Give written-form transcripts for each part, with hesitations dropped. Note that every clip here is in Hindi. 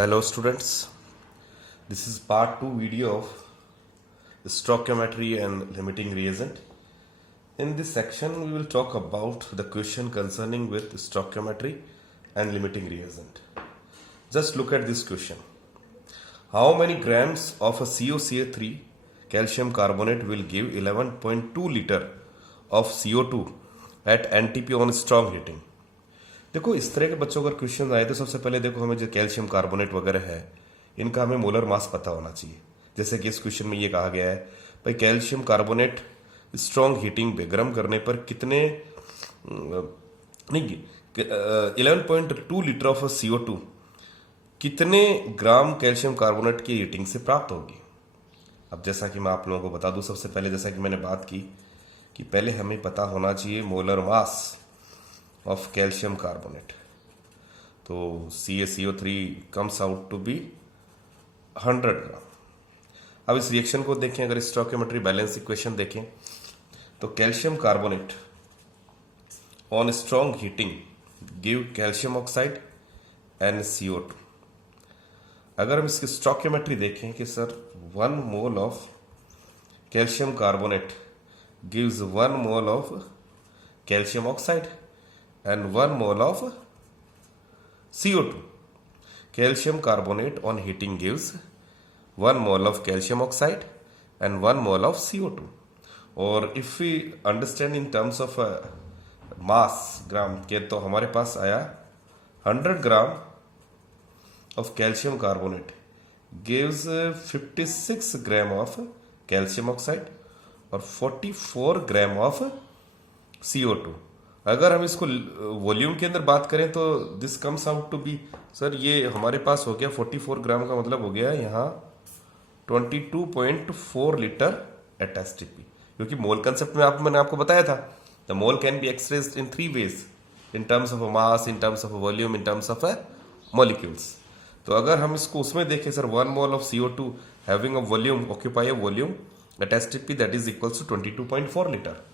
Hello students, this is part 2 video of stoichiometry and limiting reagent. In this section we will talk about the question concerning with stoichiometry and limiting reagent. Just look at this question. How many grams of a COCA3 calcium carbonate will give 11.2 liter of CO2 at NTP on strong heating? देखो इस तरह के बच्चों अगर क्वेश्चन आए तो सबसे पहले देखो हमें जो कैल्शियम कार्बोनेट वगैरह है इनका हमें मोलर मास पता होना चाहिए। जैसे कि इस क्वेश्चन में ये कहा गया है भाई कैल्शियम कार्बोनेट स्ट्रॉन्ग हीटिंग पे गर्म करने पर कितने नहीं 11.2 लीटर ऑफ CO2 कितने ग्राम कैल्शियम कार्बोनेट की हीटिंग से प्राप्त होगी। अब जैसा कि मैं आप लोगों को बता दूं, सबसे पहले जैसा कि मैंने बात की कि पहले हमें पता होना चाहिए molar mass of calcium carbonate. तो CaCO3 comes out to be 100 gram. अब इस रिएक्शन को देखें, अगर स्टोइकियोमेट्री बैलेंस इक्वेशन देखें तो calcium carbonate on strong heating give calcium oxide and CO2। अगर हम इसकी स्टोइकियोमेट्री देखें कि sir 1 mole of calcium carbonate gives 1 mole of calcium oxide and 1 mole of CO2. Calcium carbonate on heating gives 1 mole of calcium oxide and 1 mole of CO2. और if we understand in terms of mass ग्राम के तो हमारे पास आया 100 ग्राम of calcium carbonate gives 56 gram of calcium oxide और 44 ग्राम of CO2। अगर हम इसको वॉल्यूम के अंदर बात करें तो this comes out to be, sir ये हमारे पास हो गया 44 ग्राम का मतलब हो गया यहाँ 22.4 लीटर एट STP। क्योंकि मोल कंसेप्ट में मैंने आपको बताया था the mole can be expressed in 3 ways, in terms of mass, in terms of volume, in terms of molecules. तो अगर हम इसको उसमें देखें sir 1 mole of CO2 having a volume occupy a volume at STP that is equals to 22.4 litre.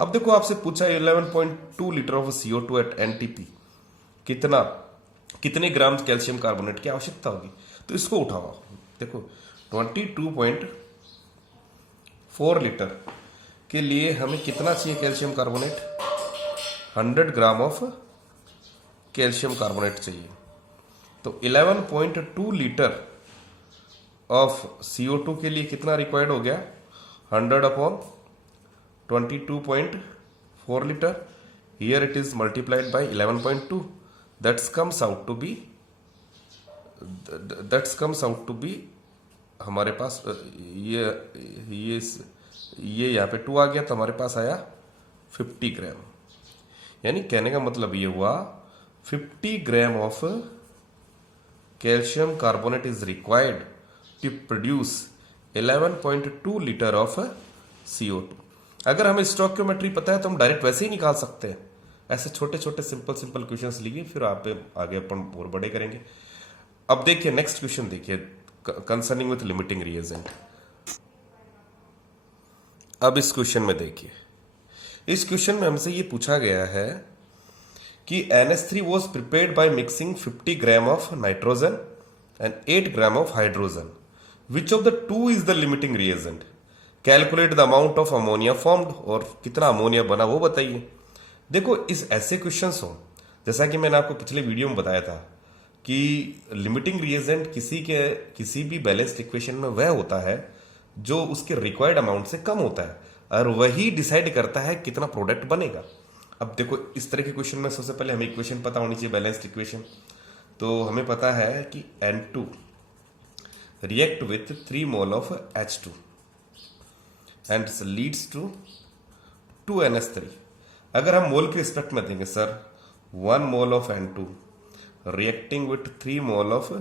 अब देखो आपसे पूछा 11.2 litre of CO2 eight NTP कितने ग्राम कैल्शियम कार्बोनेट की आवश्यकता होगी। तो इसको उठाओ, देखो 22.4 लीटर के लिए हमें कितना चाहिए calcium carbonate, 100 gram of calcium carbonate चाहिए। तो 11.2 लीटर ऑफ CO2 के लिए कितना रिक्वायर्ड हो गया, 100 upon 22.4 liter. Here it is multiplied by 11.2. That comes out to be हमारे पास ये यहाँ पे 2 आ गया तो हमारे पास आया 50 ग्राम। यानी कहने का मतलब ये हुआ 50 gram of calcium carbonate is required to produce 11.2 litre of CO2। अगर हमें स्टोइकियोमेट्री पता है तो हम डायरेक्ट वैसे ही निकाल सकते हैं। ऐसे छोटे छोटे सिंपल क्वेश्चंस लिए फिर आप आगे अपन और बड़े करेंगे। अब देखिए नेक्स्ट क्वेश्चन देखिए कंसर्निंग विथ लिमिटिंग रिएजेंट। अब इस क्वेश्चन में देखिए, इस क्वेश्चन में हमसे ये पूछा गया है कि NH3 was prepared by mixing 50 gram of nitrogen and 8 gram of hydrogen. Which of the two is the limiting reagent? Calculate the amount of ammonia formed, और कितना अमोनिया बना वो बताइए। देखो इस ऐसे क्वेश्चंस हो, जैसा कि मैंने आपको पिछले वीडियो में बताया था कि लिमिटिंग रिएजेंट किसी भी बैलेंस्ड इक्वेशन में वह होता है जो उसके रिक्वायर्ड अमाउंट से कम होता है और वही डिसाइड करता है कितना प्रोडक्ट बनेगा। अब देखो इस तरह के क्वेश्चन में सबसे पहले हमें इक्वेशन पता होनी चाहिए, बैलेंस्ड इक्वेशन। तो हमें पता है कि N2 react with 3 mole of H2 and leads to 2NH3। अगर हम मोल के रिस्पेक्ट में देंगे sir 1 mole of N2 reacting with 3 mole of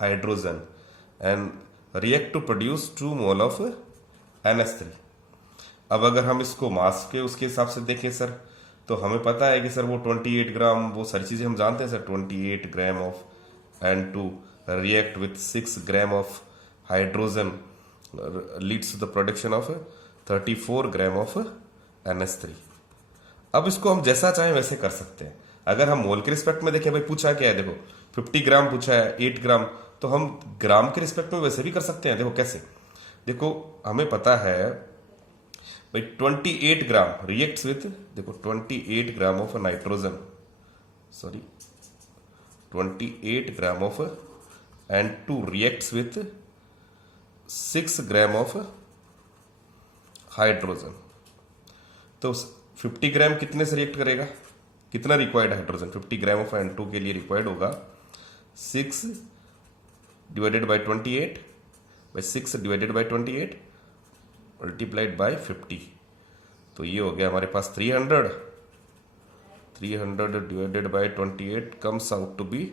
hydrogen and react to produce 2 mole of NH3। अब अगर हम इसको मास के उसके हिसाब से देखें सर तो हमें पता है कि सर वो 28 ग्राम, वो सारी चीजें हम जानते हैं sir. 28 gram of N2 react with 6 gram of hydrogen leads to the production of 34 gram of NH3। अब इसको हम जैसा चाहें वैसे कर सकते हैं। अगर हम मोल के रिस्पेक्ट में देखें, भाई पूछा क्या है, देखो 50 ग्राम पूछा है, 8 ग्राम तो हम ग्राम के रिस्पेक्ट में वैसे भी कर सकते हैं। देखो कैसे, देखो हमें पता है भाई 28 ग्राम रिएक्ट्स विथ, देखो 28 ग्राम of nitrogen, sorry 28 gram of N2 reacts with 6 gram of hydrogen. तो 50 ग्राम कितने से रिएक्ट करेगा, कितना required hydrogen 50 gram of N2 के लिए रिक्वायर्ड होगा 6 divided by 28 by 6 divided by 28 multiplied by 50। तो ये हो गया हमारे पास 300 divided by 28 comes out to be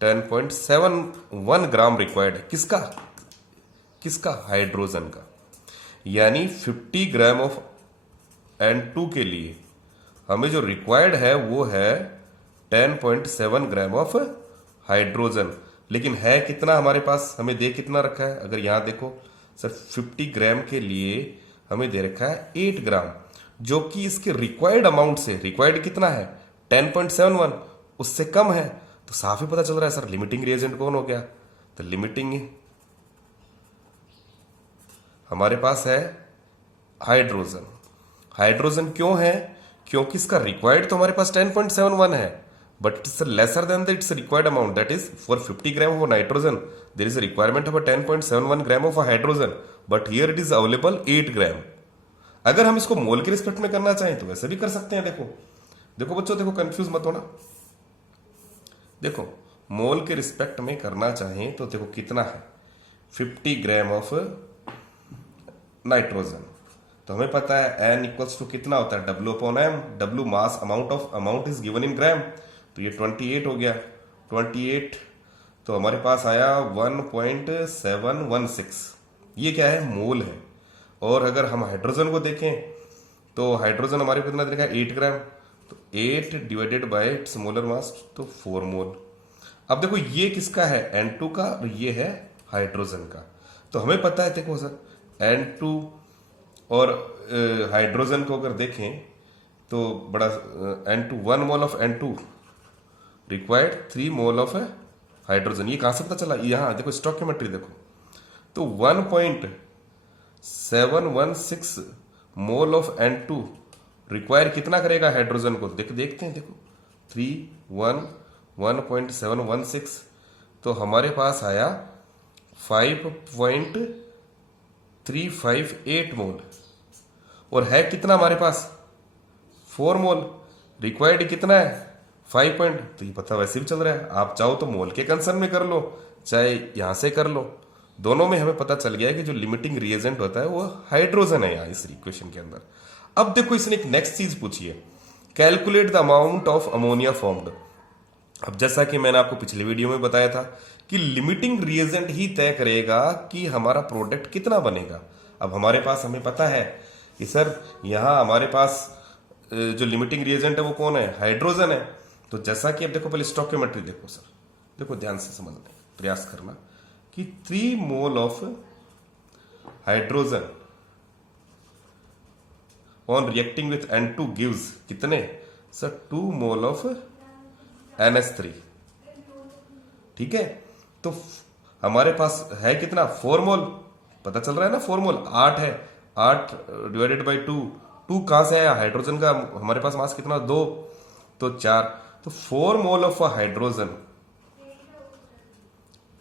10.71 gram required है। किसका, किसका, हाइड्रोजन का। यानी 50 ग्राम ऑफ N2 के लिए हमें जो रिक्वायर्ड है वो है 10.7 ग्राम ऑफ हाइड्रोजन। लेकिन है कितना हमारे पास, हमें दे कितना रखा है, अगर यहां देखो सर 50 ग्राम के लिए हमें दे रखा है 8 ग्राम, जो कि इसके रिक्वायर्ड अमाउंट से, रिक्वायर्ड कितना है 10.71, उससे कम है। तो साफ ही पता चल रहा है सर लिमिटिंग रिएजेंट कौन हो गया। तो लिमिटिंग हमारे पास है हाइड्रोजन। हाइड्रोजन क्यों है, क्योंकि इसका रिक्वायर्ड तो हमारे पास 10.71 है, but it's lesser than the it's required amount, that is for 50 gram of nitrogen there is a requirement of 10.71 gram of hydrogen, but here it is available 8 gram. अगर हम इसको मोल के रिस्पेक्ट में करना चाहें तो वैसे भी कर सकते हैं। देखो देखो बच्चों, देखो कंफ्यूज मत होना। देखो मोल के रिस्पेक्ट में करना चाहें तो देखो कितना है 50 ग्राम ऑफ नाइट्रोजन, तो हमें पता है N इक्वल्स टू कितना होता है W/M, W mass amount is given in gram, तो ये 28 हो गया 28, तो हमारे पास आया 1.716, ये क्या है मोल है। और अगर हम हाइड्रोजन को देखें तो हाइड्रोजन हमारे को कितना देखा 8 ग्राम, तो 8 divided by it's molar mass तो 4 मोल। अब देखो ये किसका है N2 का और ये है हाइड्रोजन का। तो हमें पता है देखो सर N2 और हाइड्रोजन को अगर देखें तो बड़ा N2 1 mole of N2 required 3 mole of hydrogen. ये कहां से पता चला, यहां देखो स्टोइकियोमेट्री देखो, तो 1.716 मोल ऑफ N2 रिक्वायर कितना करेगा हाइड्रोजन को, देखते हैं। देखो 1.716, तो हमारे पास आया 5.358 मोल, और है कितना हमारे पास 4 मोल, रिक्वायर्ड कितना है 5 पॉइंट, तो ये पता वैसे भी चल रहा है। आप चाहो तो मोल के कंसर्न में कर लो, चाहे यहां से कर लो, दोनों में हमें पता चल गया है कि जो लिमिटिंग रिएजेंट होता है वो हाइड्रोजन है यहाँ इस इक्वेशन के अंदर। अब देखो इसने एक नेक्स्ट चीज पूछी है, calculate the amount of ammonia formed. अब जैसा कि मैंने आपको पिछले वीडियो में बताया था कि लिमिटिंग रिएजेंट ही तय करेगा कि हमारा प्रोडक्ट कितना बनेगा। अब हमारे पास हमें पता है कि सर यहां हमारे पास जो लिमिटिंग रिएजेंट है वो कौन है, हाइड्रोजन है। तो जैसा कि अब देखो पहले स्टोइकियोमेट्री देखो सर, देखो ध्यान से समझने प्रयास करना कि 3 mole of hydrogen on reacting with N2 gives कितने सर 2 मोल ऑफ NH3। ठीक है, तो हमारे पास है कितना 4 मोल, पता चल रहा है ना 4 मोल, 8 है, 8 डिवाइडेड बाई 2 कहां से आया हाइड्रोजन का, हमारे पास मास कितना 2, तो 4, तो 4 मोल ऑफ हाइड्रोजन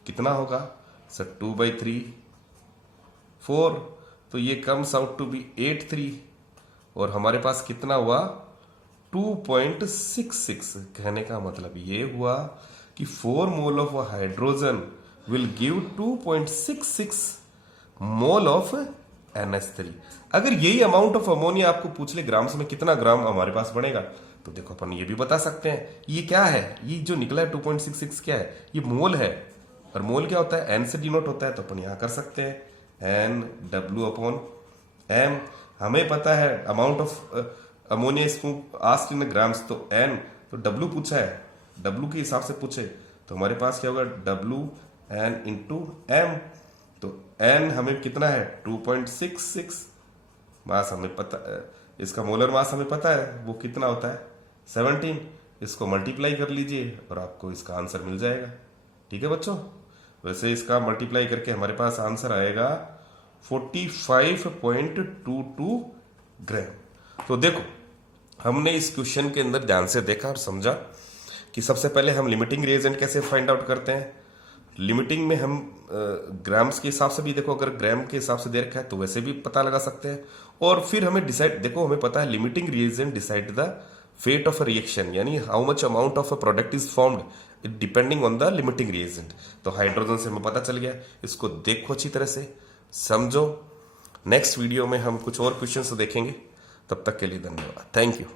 कितना होगा सर 2/3 4, तो ये कम्स आउट टू बी 83, और हमारे पास कितना हुआ 2.66। कहने का मतलब ये हुआ कि 4 mole of hydrogen will give 2.66 mole of NH3। अगर यही अमाउंट ऑफ अमोनिया आपको पूछ ले ग्राम्स में कितना ग्राम हमारे पास बनेगा, तो देखो अपन ये भी बता सकते हैं। ये क्या है, ये जो निकला है 2.66 क्या है, ये मोल है, और मोल क्या होता है N से डिनोट होता है, तो अपन यहां कर सकते हैं NW/M। हमें पता है अमाउंट ऑफ अमोनिया इसको आस्क्ड इन ग्राम्स, तो N, तो W पूछा है, W के हिसाब से पूछे, तो हमारे पास क्या होगा WN इंटू M, तो N हमें कितना है 2.66, मास हमें पता, इसका मोलर मास हमें पता है वो कितना होता है 17, इसको मल्टीप्लाई कर लीजिए और आपको इसका आंसर मिल जाएगा। ठीक है बच्चों, वैसे इसका मल्टीप्लाई करके हमारे पास आंसर आएगा 45.22 ग्राम। तो देखो, हमने इस क्वेश्चन के अंदर ध्यान से देखा और समझा कि सबसे पहले हम लिमिटिंग रिएजेंट कैसे फाइंड आउट करते हैं। लिमिटिंग में हम ग्राम्स के हिसाब से भी, देखो अगर ग्राम के हिसाब से दे रखा है तो वैसे भी पता लगा सकते हैं। और फिर हमें डिसाइड, देखो हमें पता है limiting reagent decide the fate of a reaction, यानी how much amount of a product is formed depending on the limiting reagent. तो हाइड्रोजन से हमें पता चल गया। इसको देखो अच्छी तरह से, समझो। नेक्स्ट वीडियो में हम कुछ और क्वेश्चंस देखेंगे। तब तक के लिए धन्यवाद। Thank you.